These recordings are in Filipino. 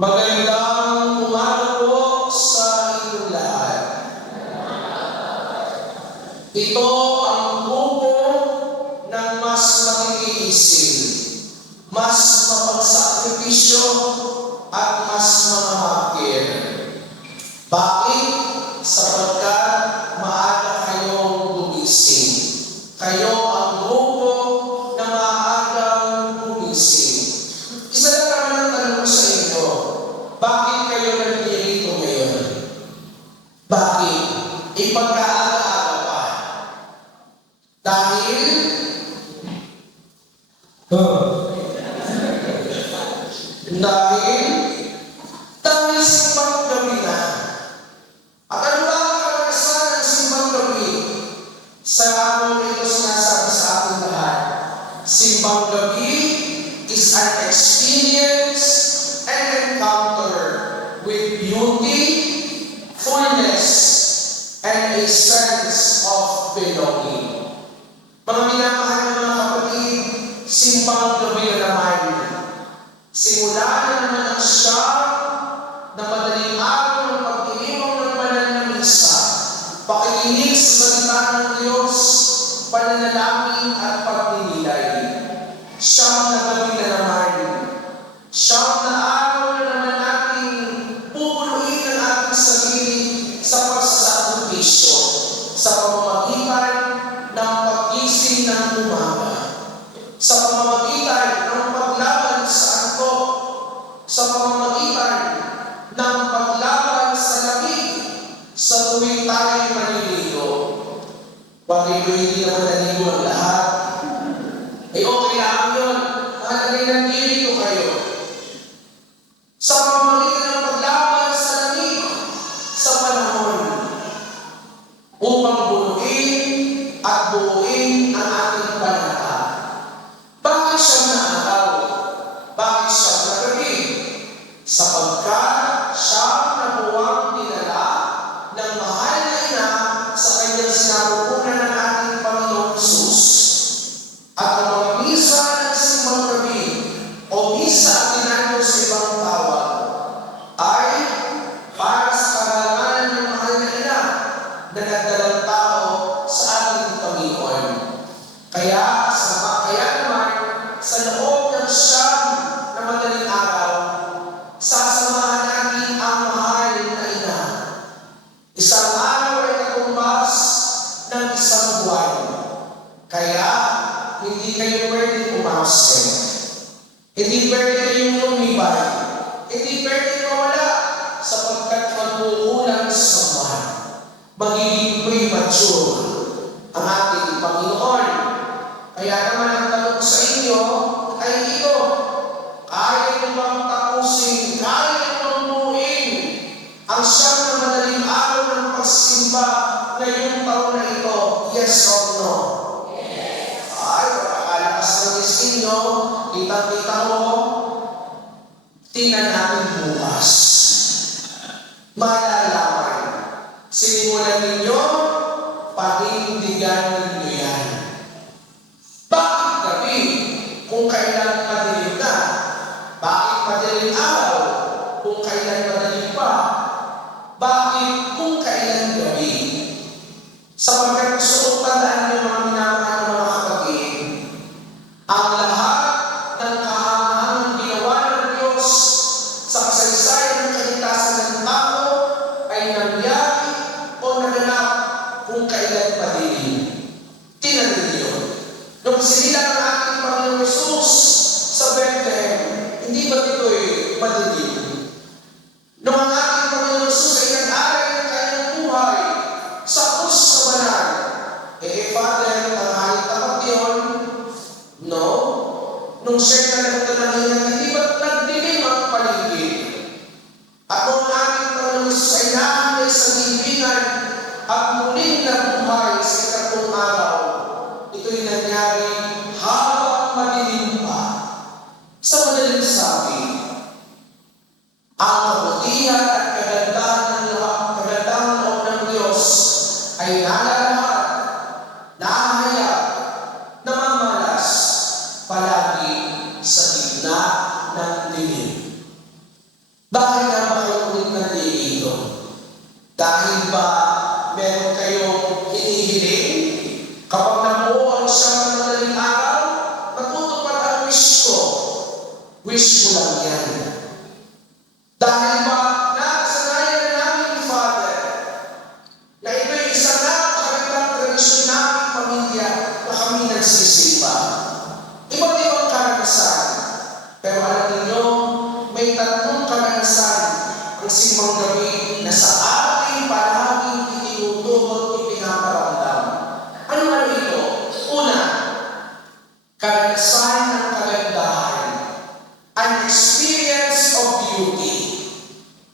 Magandang umaga po sa inyong lahat. Ito ang grupo ng mas makikiisin, mas mapagsakripisyo at mas mamamakir. Bakit? Sapagkat maaga kayong gumising. Kayo ang grupo na maagang gumising. Isa lang naman ang tanong sa inyo, bakit kayo nandito ngayon? Bakit? Ipagkaaga-aga pa. Dahil simbang gabi na. At ano ba ang karanasan ng simbang gabi? Sa araw na ito sinasabi sa ating lahat, simbang gabi is an experience and encounter with beauty, fullness, and a sense of belonging. Mga minamahal ng mga kapatid, simbang gabi na naman. Simula na naman ang siyam na madaling araw ng pagdiriwang ng banal na misa, pakikinig sa salita ng Diyos, pananalangin at pagninilay. Siyam na gabi na naman. Siyam na araw na naman natin pupuluin ang ating sarili sa pagsasakripisyo, sa pamamagitan ng paggising ng umaga, sa pamamagitan ng paglaban sa antok, sa pamamagitan ng paglaban sa lamig, sa tuwing tayo'y maniligo. Bakit ko hindi naman naligo ang lahat? Okay lang yun. Mahalaga nandito kayo. Sa pamamagitan ng paglaban sa lamig, sa panahon, upang bunuin at buuin ang ating panata. Bakit siyam na araw? Bakit siyam na gabi? Sapagkat siyam na buwang dinala ng mahal na ina sa kanyang sinapupunan ng ating Panginoong Hesus. At ang mga misa ng simbang gabi o misa ang ginagawa sa ibang tawag ay para sa karangalan ng mahal na ina na nagdalang tao sa ating Panginoon. Kaya naman, sa loob ng siyam na madaling araw, sasamahan natin ang mahal na ina. Isang araw ay katumbas ng isang buwan. Kaya, hindi kayo pwedeng umabsent. Hindi pwede kayong lumibay. Hindi pwede mawala sapagkat magkukulang sa buwan. Magiging premature ang ating Panginoon. Kaya naman ang tanong sa inyo ay ito, kaya niyo bang tapusin, kaya niyo bang buuin ang siyam na madaling araw ng pagsimba ngayong taon na ito? Yes or no? Yes. Ay, pakakalakas ng isinyo, kitang-kita mo, tingnan natin bukas. Malalaman, sinimulan ninyo, panindigan ninyo yan. Bakit gabi kung kailan madilim na? Bakit madaling araw kung kailan madaling pa? Bakit kung kailan gabi? Sapagkat gusto kong tandaan niyo mga minamahal ng mga kapatid, ang lahat ng kahangahangang ginawa ng Diyos sa kasaysayan ng kaligtasan ng tao ay nangyari o naganap kung kailan madilim. Tingnan ninyo. Nung sinilang ang ating Panginoong Hesus sa Bethlehem, hindi ba ito'y madilim? Nung ang ating Panginoong Hesus ay nag-aray ng kanyang buhay sa krus na banal, Father, tanghali tapat yun? No. Nung siya'y nagtanahingan, hindi ba nagdilim ang paligid? At nung ang ating Panginoong Hesus ay nahamay sa libingan at muling nabuhay sa ikatlong araw, ito'y nangyari habang madilim pa. Sa madaling sabi, Wish mo lang yan. Dahil ba, nakasanayan na namin ni Father na ito'y isang napakagandang tradisyon naming pamilya na kami nagsisimba. Iba't ibang karanasan. Pero alam ninyo, may tatlong karanasan ang simbang gabi na sa ating palaging itinuturo at ipinaparamdam. Ano ito? Una, karanasan ng kagandahan. An experience of beauty.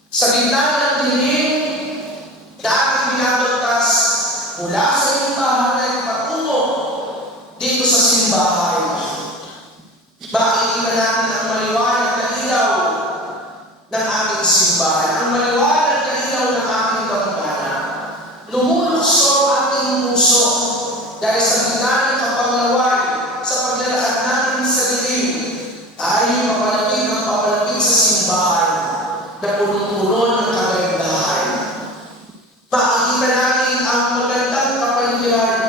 Sa gitna ng dilim na ating binabantas mula sa iyong tahanan patungo dito sa simbahan, makikita natin ang maliwanag na ilaw ng ating simbahan, ang maliwanag na ilaw ng ating dambana. Lumulukso ang ating puso dahil sa gitna ng kapanglawan sa paglalakad natin sa dilim, tayo papalapit sa simbahan na punong-puno ng kagandahan. Makikita natin ang magandang kapaligiran,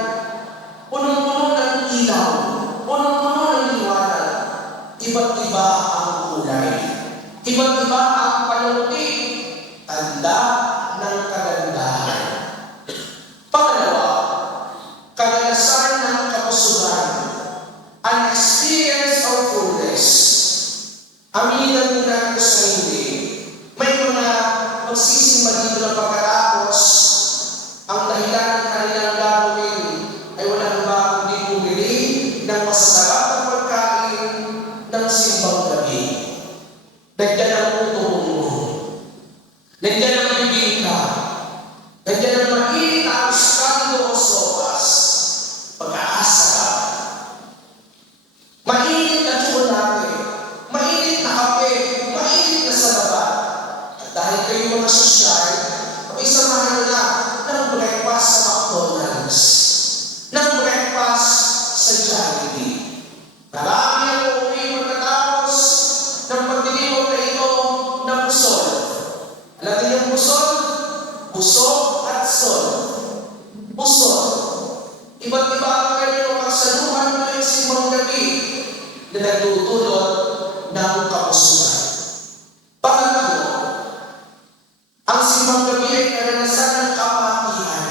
punong-puno ng ilaw, punong-puno ng liwanag. Iba't iba ang kulay, iba't iba ang panuti, tanda ng kagandahan. Pangalawa, karanasan ng kapusugan, an experience of fullness. Aminin natin ko sa hindi, may mga magsisimba dito na pagkatapos, ang dahilan ng kanilang gagawin ay walang ba kundi bumili ng masasarap na pagkain ng simbang gabi. Nandiyan ang utong mo. Nandiyan ang bibingka. Nandiyan ang mainit na askando o sopas. Pag-aasa ka. Mainit na tsokolate. Mainit na kape. Mainit na salabat. At dahil kayo mga sosyal, may samahan nyo na ng breakfast sa McDonald's. Ng breakfast sa Jollibee. Marami ang uuwi pagkatapos ng pagdiliwag na ito ng pusol. Alam niyo yung pusol? Pusog at sol. Pusol. Iba't iba ang kanyang pagsaluhan ng simbang gabi na nagtutulot ng kapusuhan. Pangatlo, ang simbang gabi ay karanasan ng kapatihan.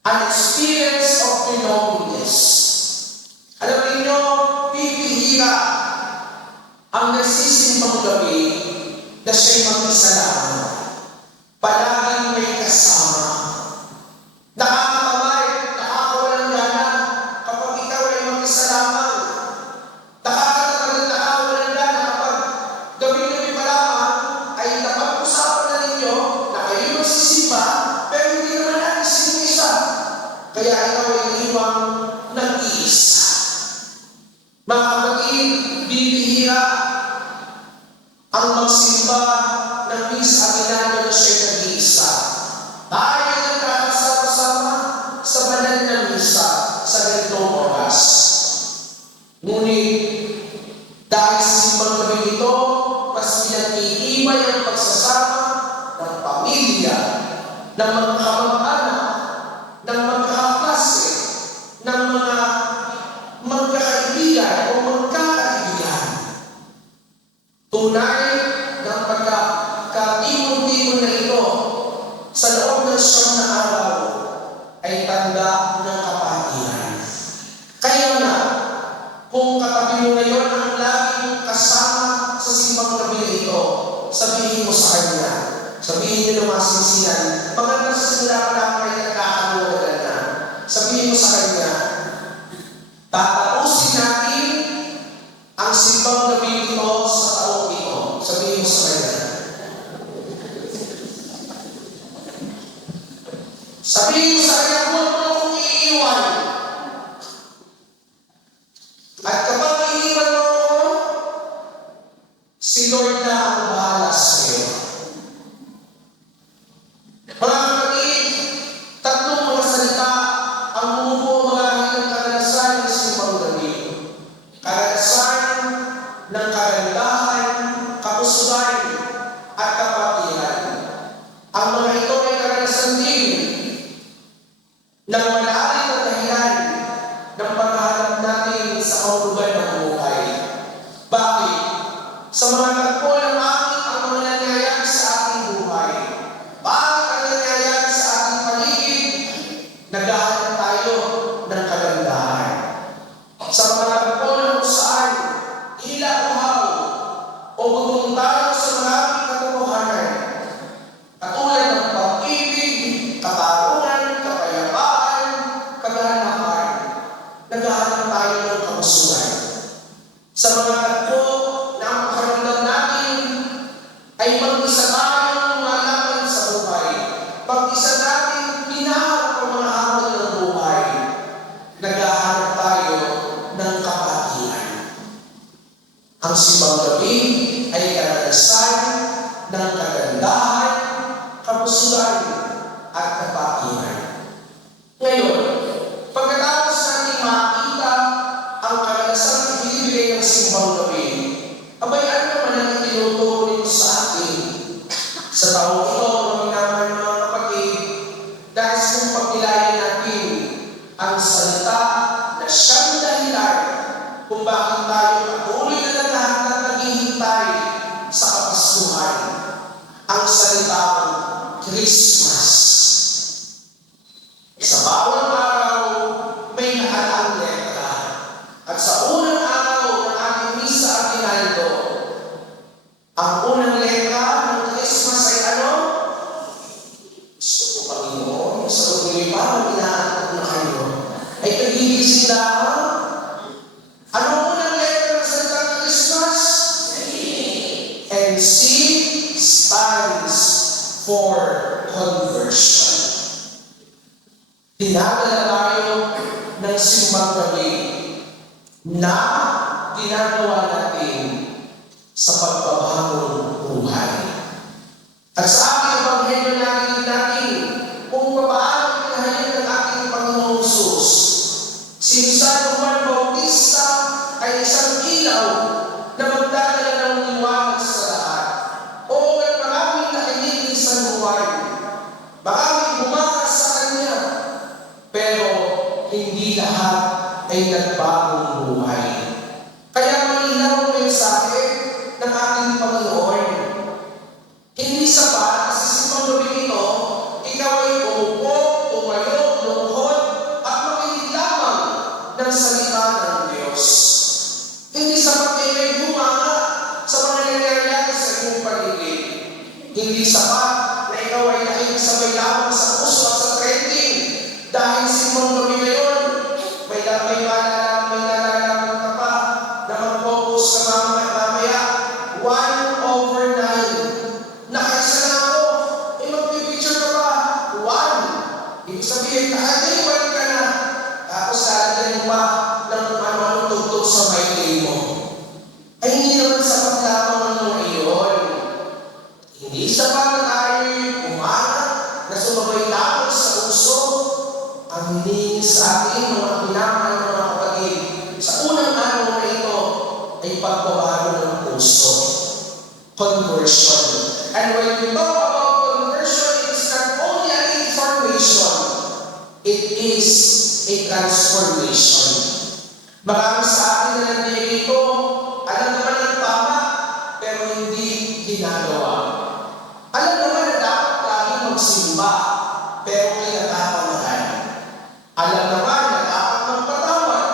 An experience of belongingness. Alam niyo, pipihira ang nagsisimbang gabi na siya'y mag-isa lang. Palaging may kasama. Nakakatamay, nakakawalang gana kapag ikaw ay mag-isa lamang. Nakakatamad, nakakawalang gana kapag gabi-gabi pa lamang ay napag-usapan na ninyo na kayo magsisimba, pero hindi naman natin sinisa. Kaya ikaw ay iwang nag-iisa. Mga kapatid, bibihira ang magsimba ng misa atinado na siya'y nag-iisa. Tayo nagkakasama-sama sa banal na misa sa ganitong oras. Ngunit, dahil sa simbang gabi ito, mas pinag-iibay ang pagsasama ng pamilya, ng mga kamag-anak, ng magkakaklase, ng mga magkakaibigan o magkakaibigan. Tunay ng pagkakatimon-timon na ito sa loob ng siyam na araw ay tanda ng kapatiran. Kaya na, kung katabi mo ngayon ang laging kasama sa simbang gabi na ito, sabihin mo sa kanya, sabihin niyo ng mga sinsinan, maganda sa simula pa lang kayo nagkakaluwagan na. Sabihin mo sa kanya, tatapusin natin ang simbang gabi ito sa taong ito. Sabihin mo sa kanya. Sabihin mo sa kanya, huwag mo akong iiwan. At kapag iiwan mo ako, si Lord na ang bahala sa iyo. Mga kapatid, tatlong mga salita ang bumubuo mga ng karanasan ng simbang gabi. Karanasan ng kagandahan, kapusugan, at kapatiran. Ang mga ito ay karanasan din ng malalim na dahilan ng paghahanap natin sa kahulugan ng buhay. Bakit? sa mga tagpo ng langit ang mga nangyayari sa ating buhay. Bakit ang nangyayari sa ating paligid? Naghahanap tayo ng kagandahan. Sa mga tagpo na kung saan ilakuhaw o gutom tayo sa maraming katotohanan, katulad ng pag-ibig, katarungan, kapayapaan, kaganapan, naghahanap tayo ng kabusuhan. Sa mga tagpo na ang pakaramdam natin ay mag-isa tayong lumalaban sa buhay, mag-isa natin pinaharap ang mga hamon ng buhay, naghahanap tayo ng kapatiran. Ang simbang gabi ay karanasan ng kagandahan, kabusuhan, at kapatiran. Ngayon, pagkatapos natin makita ang karanasan na ibibigay ng simbang gabi, abay ano naman ang tinuturo nito sa atin? Sa taong ito, mga naman ng mga kapatid, dahil sa pagkilayan natin ang salita na siyang dahilan kung bakit tayo patuloy na lahat na naghihintay sa Kapaskuhan, ang salitang Christmas. Sa bawat araw, may nakalaang letra. At sa unang araw ng ating misa aguinaldo, ang unang letra ng Christmas ay ano? Gusto ko, Panginoon, sa tuloy pa, mag-inaanap na kayo, ay kagigising lamang. Anong unang letra ng salitang Christmas? And C stands for conversion. Dinadala tayo ng simbang gabi na ginagawa natin sa pagbabagong buhay. At sa ating ebanghelyo natin kung paano pinahayag ng ating Panginoong Hesus, si San Juan Bautista ay isang ilaw na magdadala ng liwanag sa lahat. Oo, at maraming nakinig ni San Juan. Maraming bumakas sa kanya. Pero hindi lahat ay nagbagong buhay. Kaya malinaw ang mensahe ng ating Panginoon. Hindi sapat kasi simbang gabi ito, ikaw ay umupo, tumayo, lungkot, at makinig lamang ng salita ng Diyos. Hindi sapat na ikay humanga sa mga nangyayari sa iyong paligid. Hindi sapat na ikaw ay nakikisabay lamang sa puso at sa trending. Dahil simbang gabi ngayon, may nalalaman ka pa na mag-focus ka mamaya 1/9. Nakaisa na ako, magpipicture ka pa 1. Ibig sabihin, nakaliwan ka na. Tapos lalagyan mo pa ng kung ano-ano tugtog sa may mo. Ay hindi naman sapat lamang ang mga iyon. Hindi sapat na tayo'y umanak na sumabay lamang sa uso. Ang hinihingi sa ating mga pinamahal ng mga kapatid sa unang araw na ito ay pagbabago ng puso. Conversion. And when we talk about conversion, it's not only an information, it is a transformation. Marami sa atin na nandito, alam naman ang tama, pero hindi ginagawa. Alam naman na dapat laging magsimba, pero kinakapanahan. Alam naman na dapat magpatawad,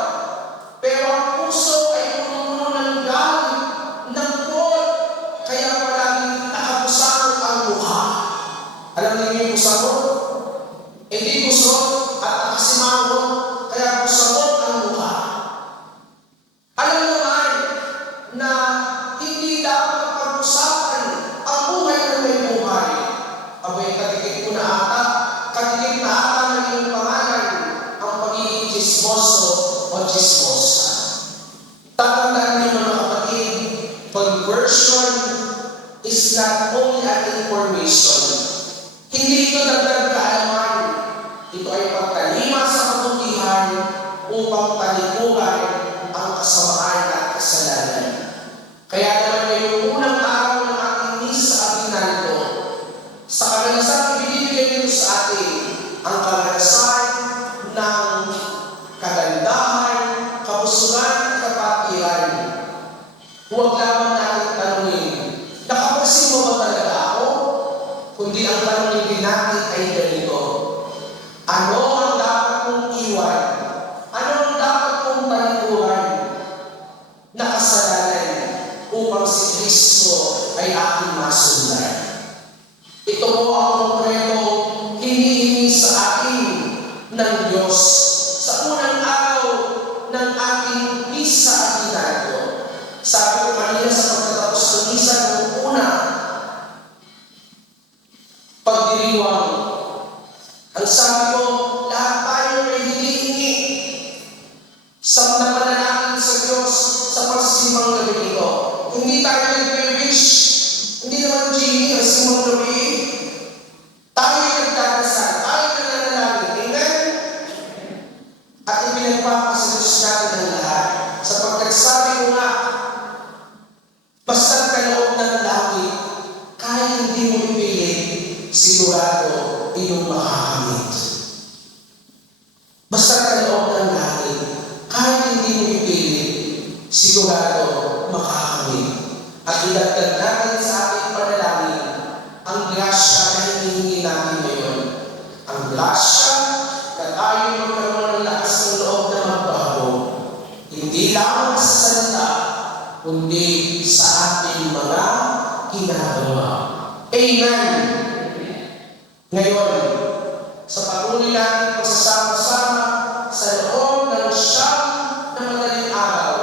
pero ang puso ay puno ng galit, ng pot, kaya palaging nakakusarot ang mukha. Alam niyo yung kusarot? Hindi kusot at nakasimangot, kaya kusarot ang mukha. Alam naman na hindi dapat pag-usapan ang buhay ng may buhay. Abay, katikit ko na ata, katikit na ata ng iyong pangalan ang pagiging chismoso o chismosa. Tatandaan niyo mga kapatid, conversion is not only an information. Hindi ito dagdag kaalaman. Ito ay pagkalima sa kabutihan upang talikuran ang kasamaan at kasalanan. Kaya naman ngayong unang araw ng ating misa aguinaldo, sa karanasan ibinibigay nito sa atin ang karanasan ng kagandahan, kabusugan at kapatiran. Huwag lamang natin tanongin Papansin mo ba talaga ako? Kundi ang tanong din natin ay ganito. Ano ang dapat kong iwan? Ano ang dapat kong talikuran na kasalanan upang si Kristo ay aking masundan? Ito po ang konkreto hinihingi sa akin ng Diyos sa unang araw ng ating misa at ginagawa. Sabi ko kanina sa pagtatapos ng misa ng una, pagdiriwang. Ang sabi ko, lahat tayo ay hinihingi sa napanalangin sa Diyos sa pagsisimbang gabi ito. Hindi tayo nag-wish, hindi naman genie ang simbang gabi. Tayo ay nagdadasal, tayo ay nananalangin. Amen? At ipinagpapasalos natin ang lahat. Sapagkat sabi ko nga, basta't kaloob ng langit, kahit hindi mo ipilit, sigurado iyong makakamit. Basta't kaloob ng langit, kahit hindi mo ipilit, sigurado makakamit. At idagdag natin sa ating panalangin ang grasya na hinihingi natin ngayon. Ang grasya na tayo magkaroon ng lakas ng loob na magbago. Hindi lamang sa salita, kundi sa ating mga ginagawa. Amen! Ngayon, sa patuloy natin pagsasama-sama sa loob ng siyam na madaling araw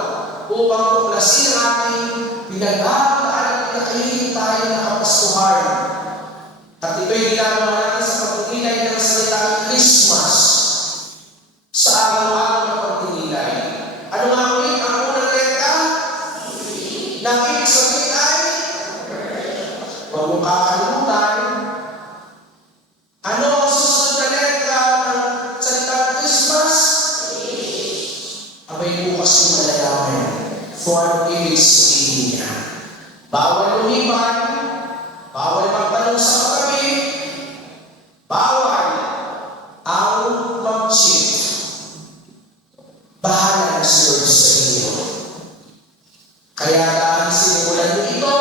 upang tuklasin ang ating pinagdadaan at pinakahilig tayo na kapaskuhan. At ito'y ginagawa natin sa pagpapilay ng salitang Christmas sa araw-araw na pagpapilay. Ano nga ulit ang unang letra? Na ibig sabihin ay huwag mong kakalimutan. Ano ang susunod na letra ng salitang Christmas? Abay bukas yung malalaman kung ano ibig sabihin niya. Bawal lumipan, bawal magtanong sa katabi, bawal ang mag-cheat. Bahala na si Lord sa inyo. Kaya dahil sinimulan niyo ito,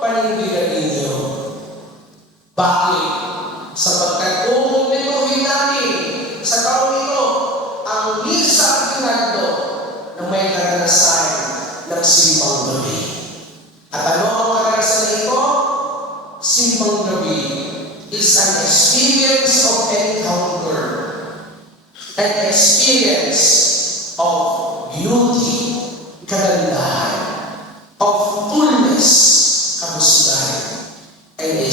panindigan ninyo. Bakit? Sapagkat kukumpletuhin natin sa taong ito ang misa at ginaldo na may karanasan ng simbang gabi. At ano ang karanasan na ito? Simbang gabi is an experience of encounter, an experience of beauty, kagandahan, of fullness, kabusgan, and a